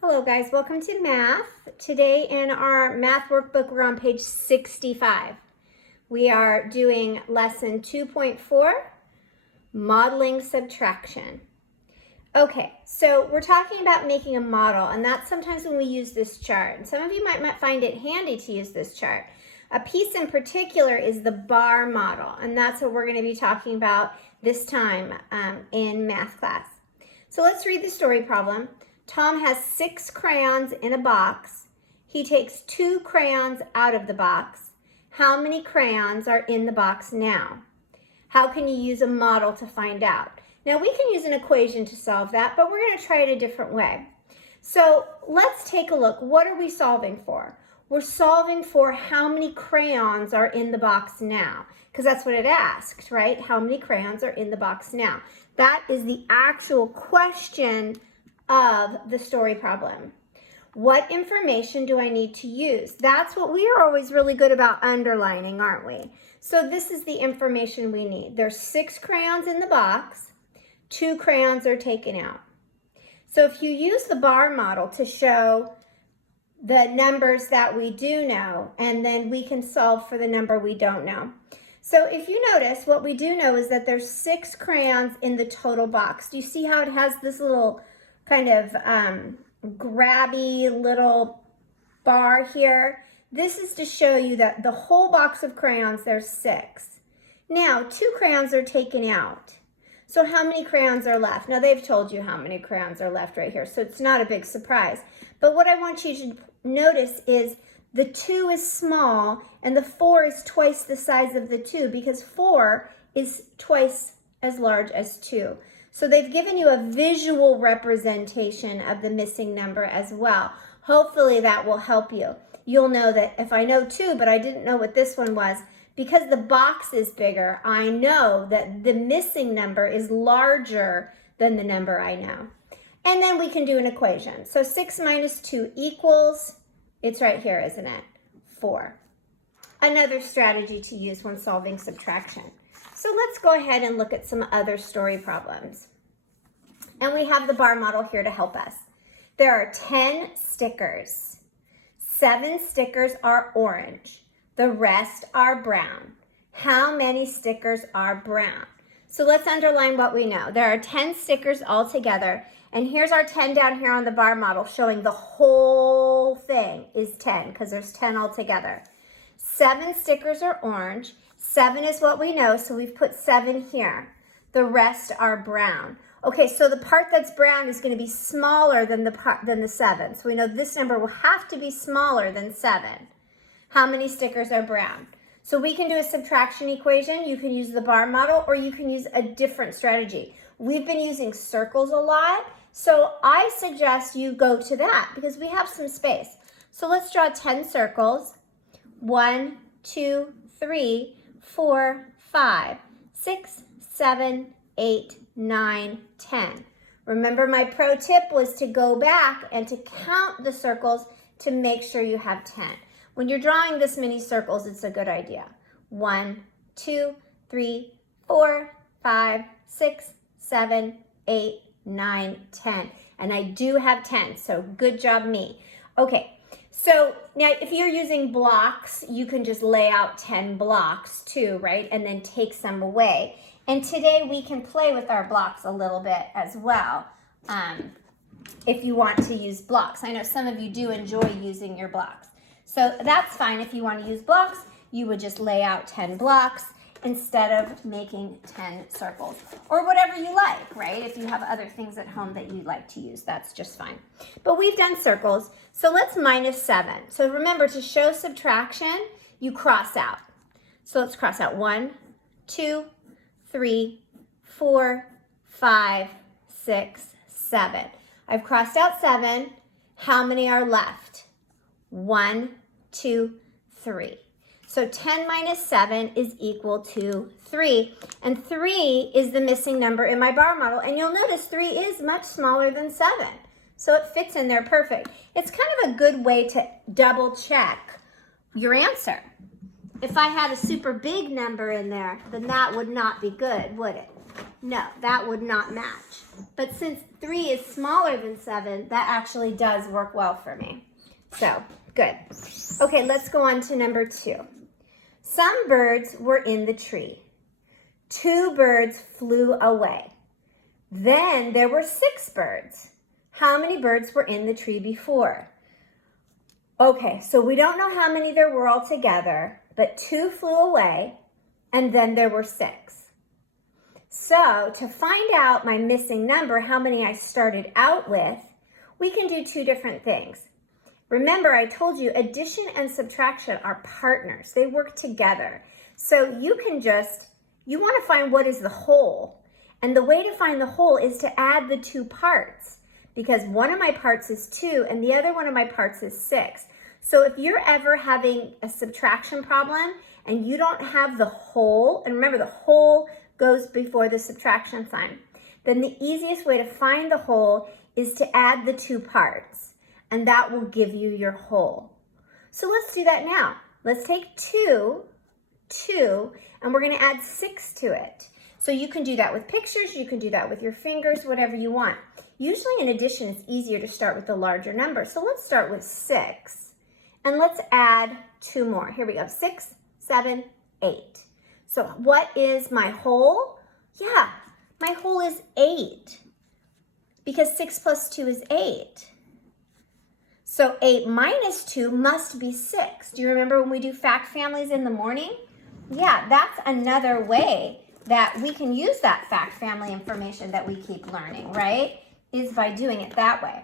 Hello guys, welcome to math. Today in our math workbook, we're on page 65. We are doing lesson 2.4, modeling subtraction. Okay, so we're talking about making a model, and that's sometimes when we use this chart. And some of you might find it handy to use this chart. A piece in particular is the bar model, and that's what we're going to be talking about this time in math class. So let's read the story problem. Tom has 6 crayons in a box. He takes 2 crayons out of the box. How many crayons are in the box now? How can you use a model to find out? Now we can use an equation to solve that, but we're going to try it a different way. So let's take a look. What are we solving for? We're solving for how many crayons are in the box now, because that's what it asked, right? How many crayons are in the box now? That is the actual question of the story problem. What information do I need to use? That's what we are always really good about underlining, aren't we? So this is the information we need. There's 6 crayons in the box, 2 crayons are taken out. So if you use the bar model to show the numbers that we do know, and then we can solve for the number we don't know. So if you notice, what we do know is that there's 6 crayons in the total box. Do you see how it has this little kind of grabby little bar here? This is to show you that the whole box of crayons, there's 6. Now, 2 crayons are taken out. So how many crayons are left? Now, they've told you how many crayons are left right here, so it's not a big surprise. But what I want you to notice is the 2 is small and the 4 is twice the size of the 2, because 4 is twice as large as 2. So they've given you a visual representation of the missing number as well. Hopefully that will help you. You'll know that if I know 2, but I didn't know what this one was, because the box is bigger, I know that the missing number is larger than the number I know. And then we can do an equation. So 6 minus 2 equals, it's right here, isn't it? 4. Another strategy to use when solving subtraction. So let's go ahead and look at some other story problems. And we have the bar model here to help us. There are 10 stickers. 7 stickers are orange. The rest are brown. How many stickers are brown? So let's underline what we know. There are 10 stickers all together. And here's our 10 down here on the bar model, showing the whole thing is 10, because there's 10 all together. 7 stickers are orange. 7 is what we know, so we've put 7 here. The rest are brown. Okay, so the part that's brown is going to be smaller than the 7. So we know this number will have to be smaller than 7. How many stickers are brown? So we can do a subtraction equation. You can use the bar model, or you can use a different strategy. We've been using circles a lot, so I suggest you go to that because we have some space. So let's draw 10 circles. 1, 2, 3, 4, 5, 6, 7, 8, 9, 10. Remember, my pro tip was to go back and to count the circles to make sure you have 10. When you're drawing this many circles, it's a good idea. 1, 2, 3, 4, 5, 6, 7, 8, 9, 10. And I do have 10, so good job me. Okay. So now if you're using blocks, you can just lay out 10 blocks too, right? And then take some away. And today we can play with our blocks a little bit as well, if you want to use blocks. I know some of you do enjoy using your blocks. So that's fine. If you want to use blocks, you would just lay out 10 blocks instead of making 10 circles, or whatever you like, right? If you have other things at home that you like to use, that's just fine. But we've done circles, so let's minus 7. So remember, to show subtraction, you cross out. So let's cross out 1, 2, 3, 4, 5, 6, 7. I've crossed out 7. How many are left? 1, 2, 3. So 10 minus 7 is equal to 3. And 3 is the missing number in my bar model. And you'll notice 3 is much smaller than 7. So it fits in there perfect. It's kind of a good way to double check your answer. If I had a super big number in there, then that would not be good, would it? No, that would not match. But since 3 is smaller than 7, that actually does work well for me. So, good. Okay, let's go on to number 2. Some birds were in the tree. 2 birds flew away. Then there were 6 birds. How many birds were in the tree before? Okay, so we don't know how many there were altogether, but 2 flew away, and then there were 6. So to find out my missing number, how many I started out with, we can do 2 different things. Remember, I told you addition and subtraction are partners. They work together. So you want to find what is the whole. And the way to find the whole is to add the 2 parts, because one of my parts is 2 and the other one of my parts is 6. So if you're ever having a subtraction problem and you don't have the whole, and remember the whole goes before the subtraction sign, then the easiest way to find the whole is to add the 2 parts, and that will give you your whole. So let's do that now. Let's take 2, and we're going to add 6 to it. So you can do that with pictures, you can do that with your fingers, whatever you want. Usually in addition, it's easier to start with the larger number. So let's start with 6, and let's add 2 more. Here we go, 6, 7, 8. So what is my whole? Yeah, my whole is 8, because 6 plus 2 is 8. So 8 minus 2 must be 6. Do you remember when we do fact families in the morning? Yeah, that's another way that we can use that fact family information that we keep learning, right? Is by doing it that way.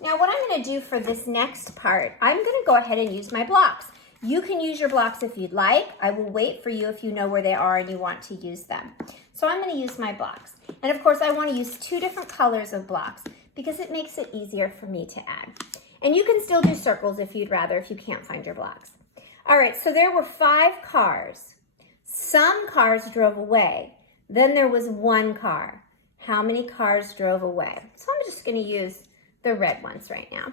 Now what I'm going to do for this next part, I'm going to go ahead and use my blocks. You can use your blocks if you'd like. I will wait for you if you know where they are and you want to use them. So I'm going to use my blocks. And of course I want to use 2 different colors of blocks because it makes it easier for me to add. And you can still do circles if you'd rather, if you can't find your blocks. All right, so there were 5 cars. Some cars drove away. Then there was 1 car. How many cars drove away? So I'm just going to use the red ones right now.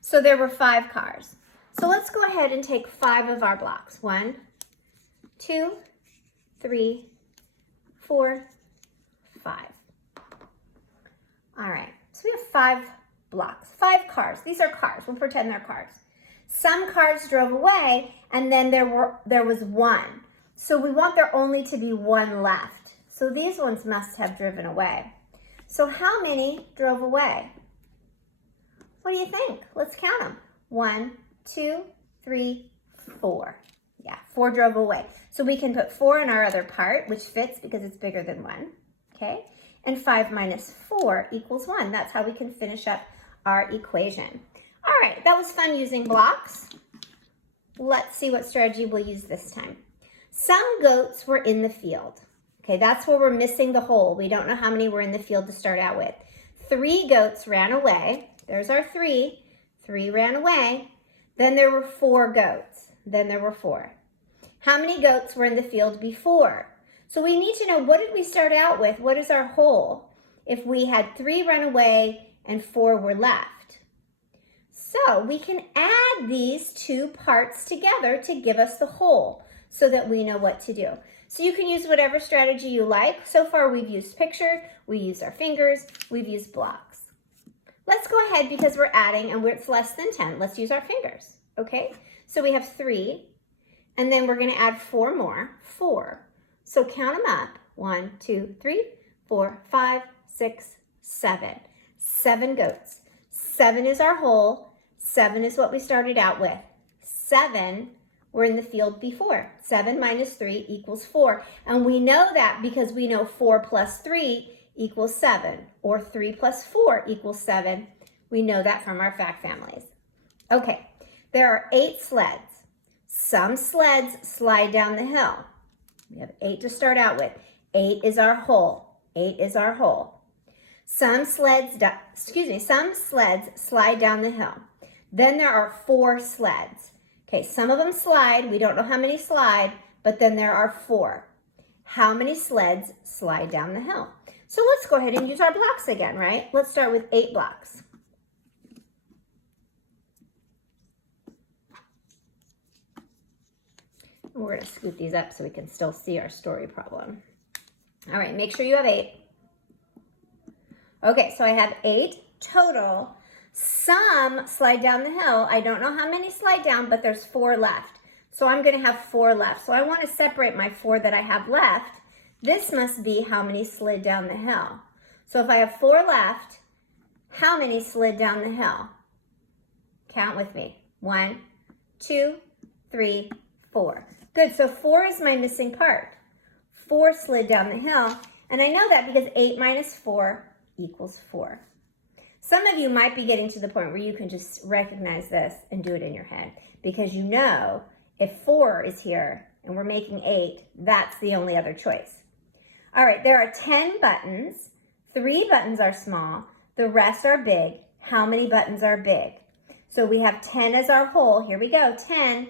So there were 5 cars. So let's go ahead and take 5 of our blocks. 1, 2, 3, 4, 5. All right, so we have 5 blocks, 5 cars. These are cars. We'll pretend they're cars. Some cars drove away, and then there was 1. So we want there only to be 1 left. So these ones must have driven away. So how many drove away? What do you think? Let's count them. 1, 2, 3, 4. Yeah, 4 drove away. So we can put 4 in our other part, which fits because it's bigger than 1. Okay? And 5 minus 4 equals 1. That's how we can finish up our equation. All right, that was fun using blocks. Let's see what strategy we'll use this time. Some goats were in the field. Okay, that's where we're missing the whole. We don't know how many were in the field to start out with. 3 goats ran away. There's our 3. 3 ran away. Then there were 4 goats. Then there were 4. How many goats were in the field before? So we need to know, what did we start out with? What is our whole? If we had 3 run away and 4 were left. So we can add these 2 parts together to give us the whole so that we know what to do. So you can use whatever strategy you like. So far we've used picture, we used our fingers, we've used blocks. Let's go ahead because we're adding and it's less than 10. Let's use our fingers, okay? So we have 3, and then we're gonna add 4 more, 4. So count them up, 1, 2, 3, 4, 5, 6, 7. 7 goats. 7 is our whole, 7 is what we started out with. 7 were in the field before. 7 minus 3 equals 4. And we know that because we know 4 plus 3 equals 7, or 3 plus 4 equals 7. We know that from our fact families. Okay, there are 8 sleds. Some sleds slide down the hill. We have 8 to start out with. 8 is our whole. 8 is our whole. Some sleds slide down the hill. Then there are 4 sleds. Okay, some of them slide. We don't know how many slide, but then there are 4. How many sleds slide down the hill? So let's go ahead and use our blocks again, right? Let's start with 8 blocks. We're going to scoot these up so we can still see our story problem. All right, make sure you have 8. Okay, so I have 8 total. Some slide down the hill. I don't know how many slide down, but there's 4 left. So I'm going to have 4 left. So I want to separate my 4 that I have left. This must be how many slid down the hill. So if I have 4 left, how many slid down the hill? Count with me. 1, 2, 3, 4. Good, so 4 is my missing part. 4 slid down the hill, and I know that because 8 minus 4 equals 4. Some of you might be getting to the point where you can just recognize this and do it in your head, because you know if 4 is here and we're making 8, that's the only other choice. All right, there are 10 buttons. 3 buttons are small. The rest are big. How many buttons are big? So we have 10 as our whole. Here we go, 10.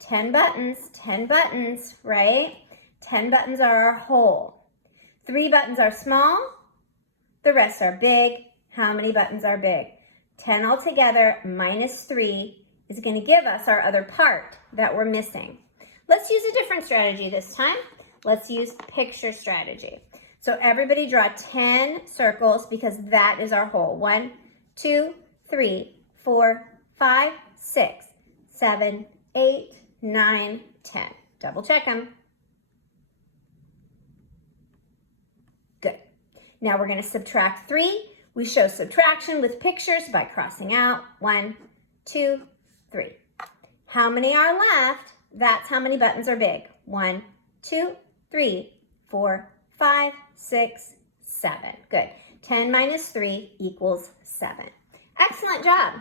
10 buttons, right? 10 buttons are our whole. 3 buttons are small. The rest are big. How many buttons are big? 10 altogether minus 3 is going to give us our other part that we're missing. Let's use a different strategy this time. Let's use picture strategy. So everybody draw 10 circles because that is our whole. 1, 2, 3, 4, 5, 6, 7, 8, 9, 10. Double check them. Good. Now we're going to subtract 3. We show subtraction with pictures by crossing out 1, 2, 3. How many are left? That's how many buttons are big. 1, 2, 3, 4, 5, 6, 7. Good. 10 minus 3 equals 7. Excellent job.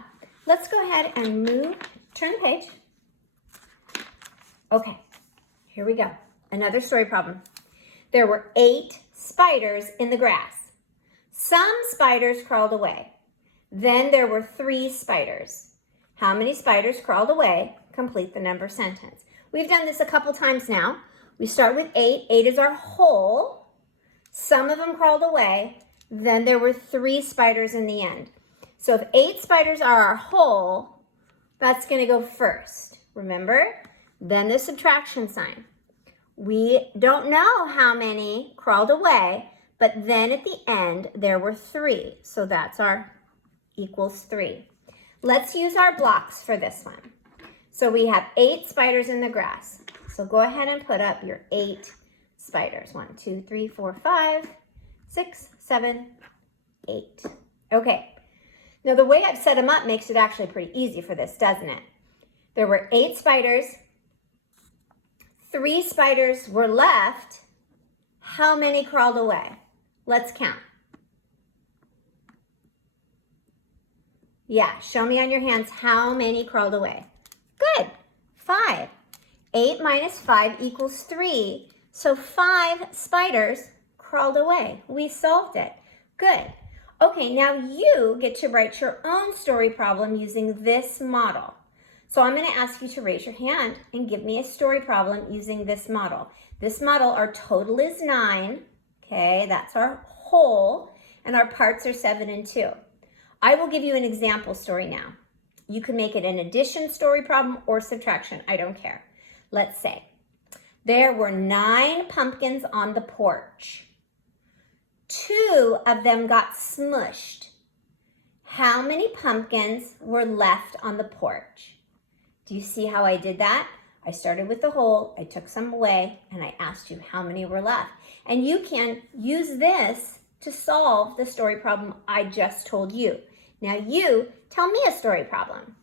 Let's go ahead and turn the page. Okay, here we go. Another story problem. There were 8 spiders in the grass. Some spiders crawled away. Then there were 3 spiders. How many spiders crawled away? Complete the number sentence. We've done this a couple times now. We start with 8. 8 is our whole. Some of them crawled away. Then there were 3 spiders in the end. So if 8 spiders are our whole, that's going to go first. Remember? Then the subtraction sign. We don't know how many crawled away, but then at the end, there were 3. So that's our equals 3. Let's use our blocks for this one. So we have 8 spiders in the grass. So go ahead and put up your 8 spiders. 1, 2, 3, 4, 5, 6, 7, 8. Okay. Now the way I've set them up makes it actually pretty easy for this, doesn't it? There were 8 spiders. 3 spiders were left. How many crawled away? Let's count. Yeah, show me on your hands how many crawled away. Good, 5. 8 minus 5 equals 3. So 5 spiders crawled away. We solved it. Good. Okay, now you get to write your own story problem using this model. So I'm going to ask you to raise your hand and give me a story problem using this model. This model, our total is 9. Okay, that's our whole, and our parts are 7 and 2. I will give you an example story now. You can make it an addition story problem or subtraction. I don't care. Let's say there were 9 pumpkins on the porch. 2 of them got smushed. How many pumpkins were left on the porch? Do you see how I did that? I started with the whole, I took some away, and I asked you how many were left. And you can use this to solve the story problem I just told you. Now you tell me a story problem.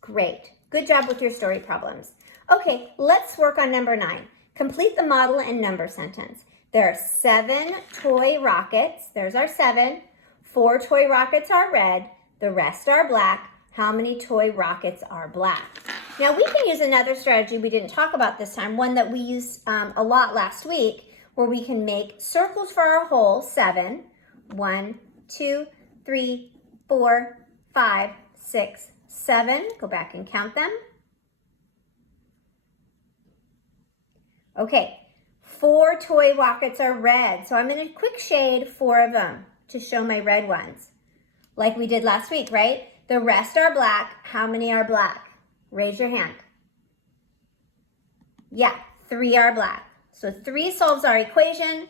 Great. Good job with your story problems. Okay, let's work on number 9. Complete the model and number sentence. There are 7 toy rockets. There's our 7. 4 toy rockets are red. The rest are black. How many toy rockets are black? Now we can use another strategy we didn't talk about this time, one that we used a lot last week, where we can make circles for our whole, 7. 1, 2, 3, 4, 5, 6, 7. Go back and count them. Okay, 4 toy rockets are red. So I'm going to quick shade 4 of them to show my red ones, like we did last week, right? The rest are black. How many are black? Raise your hand. Yeah, 3 are black. So 3 solves our equation.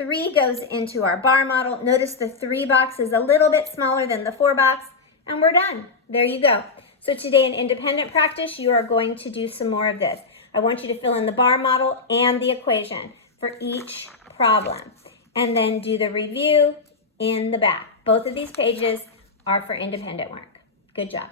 3 goes into our bar model. Notice the 3 box is a little bit smaller than the 4 box, and we're done. There you go. So today in independent practice, you are going to do some more of this. I want you to fill in the bar model and the equation for each problem, and then do the review in the back. Both of these pages are for independent work. Good job.